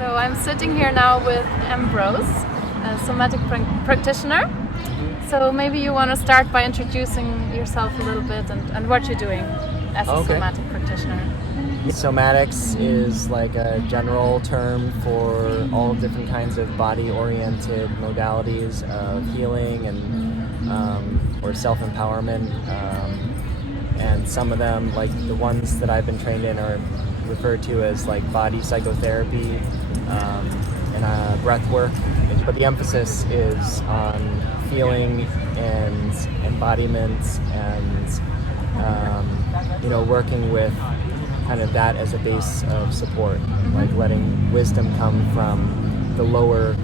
So I'm sitting here now with Ambrose, a somatic practitioner. So maybe you want to start by introducing yourself a little bit and what you're doing as a somatic practitioner. Somatics is like a general term for all different kinds of body-oriented modalities of healing and or self-empowerment. And some of them, like the ones that I've been trained in, are referred to as like body psychotherapy and breath work. But the emphasis is on feeling and embodiment and working with kind of that as a base of support, like letting wisdom come from the lower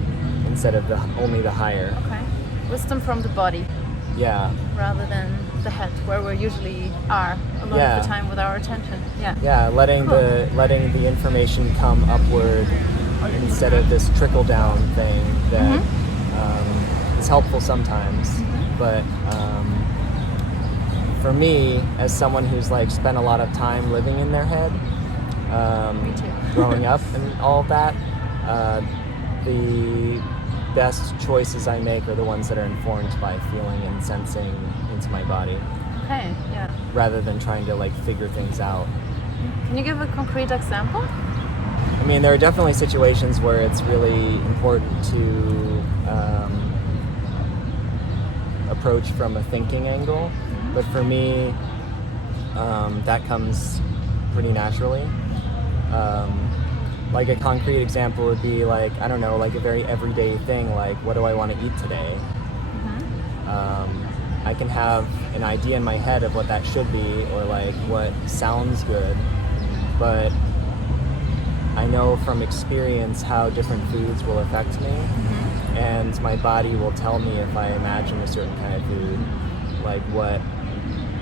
instead of only the higher. Okay. Wisdom from the body. Yeah. Rather than the head, where we usually are a lot of the time with our attention. Yeah, letting the information come upward instead of this trickle down thing that is helpful sometimes, but for me, as someone who's like spent a lot of time living in their head, Me too. growing up and all of that, the best choices I make are the ones that are informed by feeling and sensing into my body. Okay, yeah. Rather than trying to like figure things out. Can you give a concrete example? I mean, there are definitely situations where it's really important to approach from a thinking angle, but for me, that comes pretty naturally. Like a concrete example would be like, I don't know, like a very everyday thing, like what do I want to eat today? I can have an idea in my head of what that should be, or like what sounds good, but I know from experience how different foods will affect me, and my body will tell me if I imagine a certain kind of food, like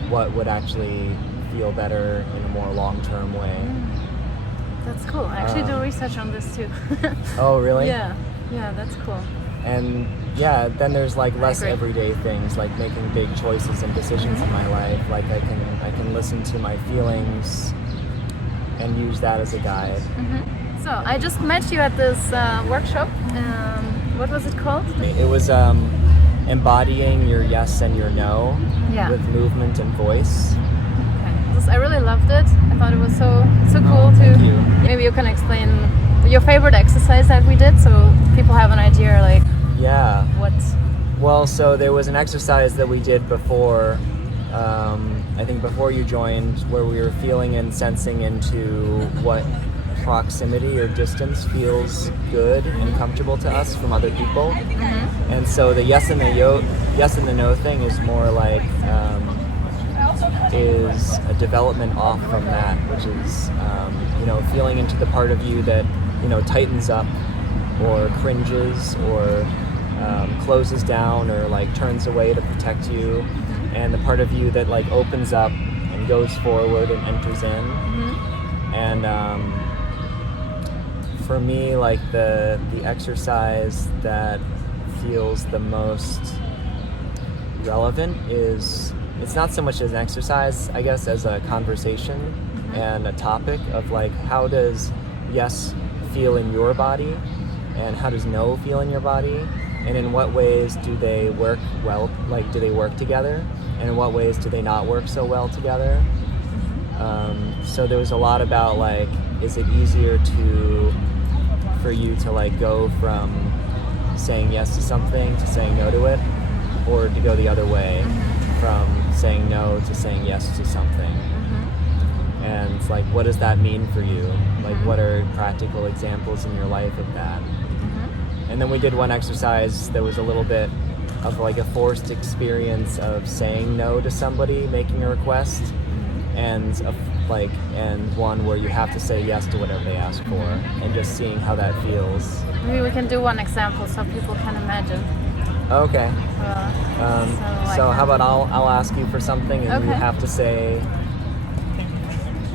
what would actually feel better in a more long-term way. That's cool. I actually do research on this too. Oh, really? Yeah, that's cool. And then there's like less everyday things, like making big choices and decisions in my life. Like I can listen to my feelings and use that as a guide. So I just met you at this workshop. What was it called? It was embodying your yes and your no with movement and voice. Okay. I really loved it. I thought it was so cool too. Thank you. Maybe you can explain your favorite exercise that we did, so people have an idea, like what. Well, so there was an exercise that we did before. I think before you joined, where we were feeling and sensing into what proximity or distance feels good and comfortable to us from other people. And so the yes and the no thing is more like is a development off from that, which is feeling into the part of you that tightens up or cringes or closes down or like turns away to protect you, and the part of you that like opens up and goes forward and enters in. And for me, like the exercise that feels the most relevant is, it's not so much as an exercise, I guess, as a conversation and a topic of like, how does yes feel in your body and how does no feel in your body, and in what ways do they work well, like do they work together, and in what ways do they not work so well together. So there was a lot about like, is it easier for you to like go from saying yes to something to saying no to it, or to go the other way from saying no to saying yes to something. And like, what does that mean for you? Like, what are practical examples in your life of that? And then we did one exercise that was a little bit of like a forced experience of saying no to somebody making a request, and one where you have to say yes to whatever they ask for, and just seeing how that feels. Maybe we can do one example so people can imagine. Okay. So how about I'll ask you for something, and you have to say,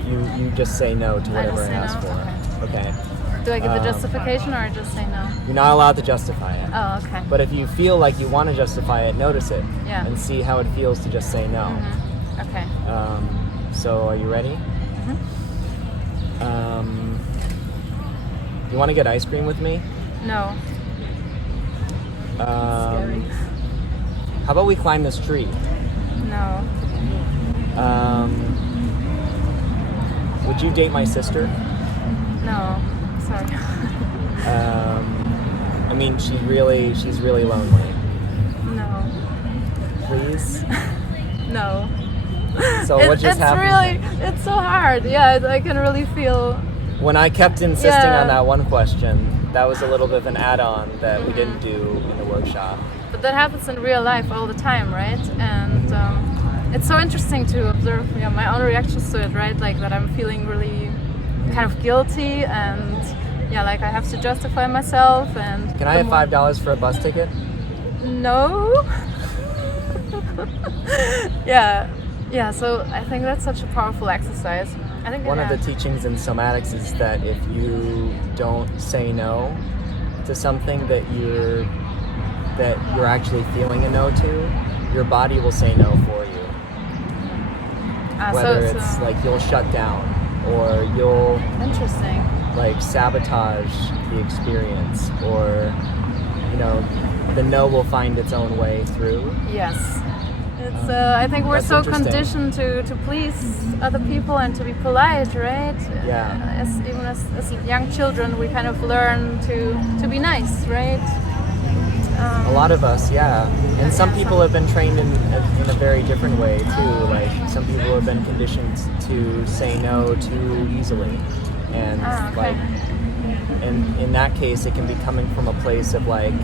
you just say no to whatever I ask for. Okay. Do I give a justification, or I just say no? You're not allowed to justify it. Oh, okay. But if you feel like you want to justify it, notice it. Yeah. And see how it feels to just say no. Okay. So are you ready? You want to get ice cream with me? No. Scary. How about we climb this tree? No. Would you date my sister? No. Sorry. I mean, she's really lonely. No. Please? No. So what just happened? It's so hard. Yeah, I can really feel. When I kept insisting on that one question, that was a little bit of an add-on that we didn't do in the workshop. But that happens in real life all the time, right? And it's so interesting to observe my own reactions to it, right? Like that I'm feeling really kind of guilty and like I have to justify myself. And can I have $5 for a bus ticket? No. Yeah, so I think that's such a powerful exercise. I think one of the teachings in somatics is that if you don't say no to something that you're actually feeling a no to, your body will say no for you. Whether it's like you'll shut down or you'll like sabotage the experience, or the no will find its own way through. Yes. It's, I think we're so conditioned to please other people and to be polite, right? Yeah. Even as young children, we kind of learn to be nice, right? A lot of us, yeah. And some people have been trained in a very different way too. Like some people have been conditioned to say no too easily, and like, and in that case, it can be coming from a place of like,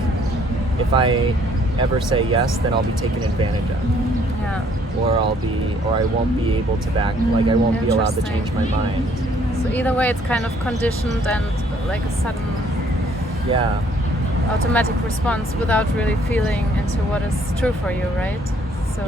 if I ever say yes, then I'll be taken advantage of. Yeah. Or I won't be able to I won't be allowed to change my mind. So either way, it's kind of conditioned and like a sudden automatic response without really feeling into what is true for you, right? So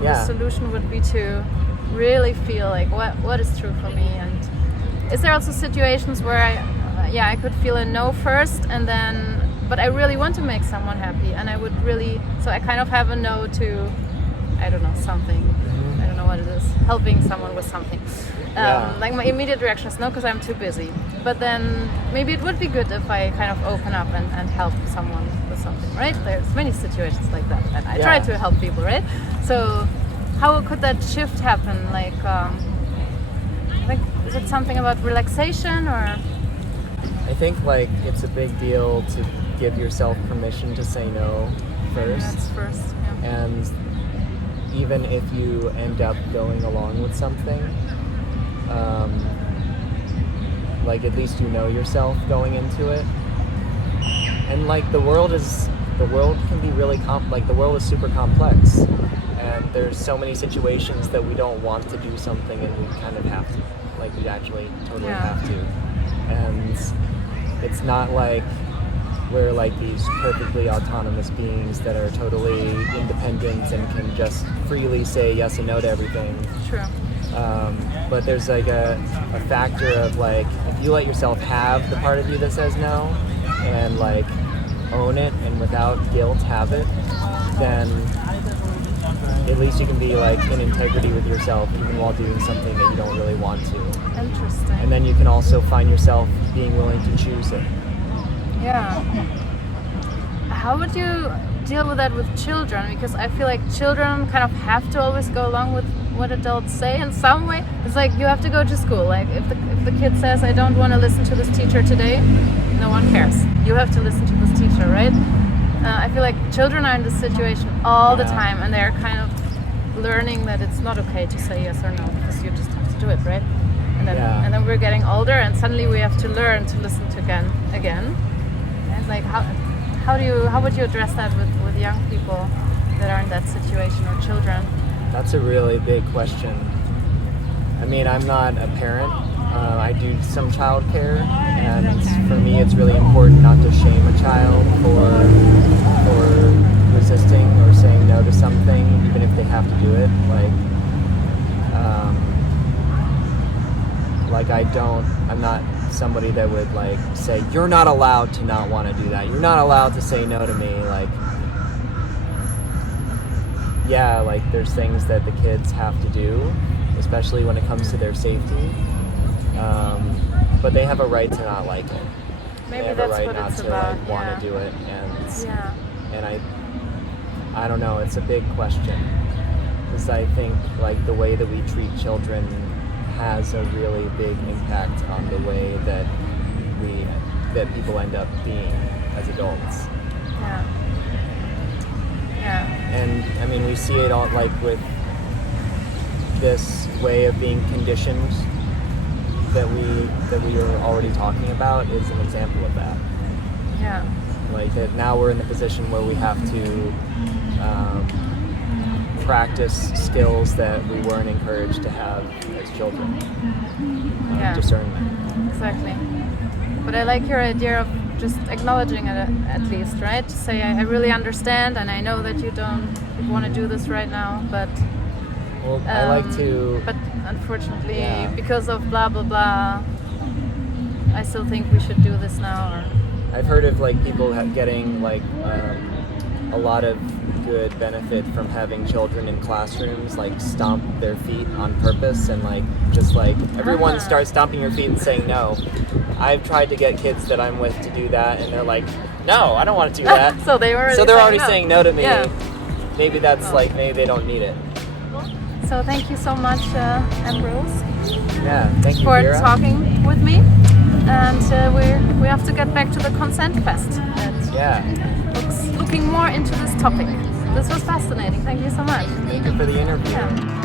the solution would be to really feel like what is true for me. And is there also situations where I could feel a no first, and then but I really want to make someone happy, and I would really, so I kind of have a no to, I don't know, something. I don't know what it is. Helping someone with something. Like my immediate reaction is no, because I'm too busy. But then maybe it would be good if I kind of open up and help someone with something, right? There's many situations like that, and I try to help people, right? So how could that shift happen? Like is it something about relaxation, or? I think like it's a big deal to give yourself permission to say no first. That's first. Yeah. And even if you end up going along with something, like at least you know yourself going into it. And like the world can be really the world is super complex, and there's so many situations that we don't want to do something and we kind of have to, like we actually totally have to. And it's not like we're like these perfectly autonomous beings that are totally independent and can just freely say yes and no to everything. True. But there's like a factor of like, if you let yourself have the part of you that says no and like own it and without guilt have it, then at least you can be like in integrity with yourself even while doing something that you don't really want to. Interesting. And then you can also find yourself being willing to choose it. Yeah. How would you deal with that with children? Because I feel like children kind of have to always go along with what adults say in some way. It's like you have to go to school. Like if the kid says, I don't want to listen to this teacher today, no one cares. You have to listen to this teacher, right? I feel like children are in this situation all the time, and they're kind of learning that it's not okay to say yes or no, because you just have to do it, right? And then we're getting older, and suddenly we have to learn to listen to again. And it's like how would you address that with young people that are in that situation, or children? That's a really big question. I mean, I'm not a parent. I do some childcare, and for me, it's really important not to shame a child for resisting or saying no to something, even if they have to do it. I'm not somebody that would like say, you're not allowed to not want to do that. You're not allowed to say no to me. Like, yeah, like there's things that the kids have to do, especially when it comes to their safety. but they have a right to not like it. Maybe they have that's a right what not it's to about. like want to do it, and Yeah. and I don't know. It's a big question, because I think like the way that we treat children has a really big impact on the way that people end up being as adults. Yeah. Yeah. And I mean, we see it all like with this way of being conditioned that we are already talking about is an example of that. Yeah. Like that now we're in the position where we have to practice skills that we weren't encouraged to have as children. Yeah. Discernment. Exactly. But I like your idea of just acknowledging it at least, right? To say, I really understand, and I know that you don't want to do this right now, but well, I like to. But unfortunately, Yeah. because of blah blah blah, I still think we should do this now. Or I've heard of like people getting like a lot of good benefit from having children in classrooms like stomp their feet on purpose, and like just like everyone starts stomping your feet and saying no. I've tried to get kids that I'm with to do that, and they're like, no, I don't want to do that. So they're already saying no to me. Yeah. Maybe that's like, maybe they don't need it. So thank you so much, Ambrose, Yeah, thank you, for Vera. talking with me. And we have to get back to the Consent Fest. Yeah. Looking more into this topic. This was fascinating. Thank you so much. Thank you for the interview. Yeah.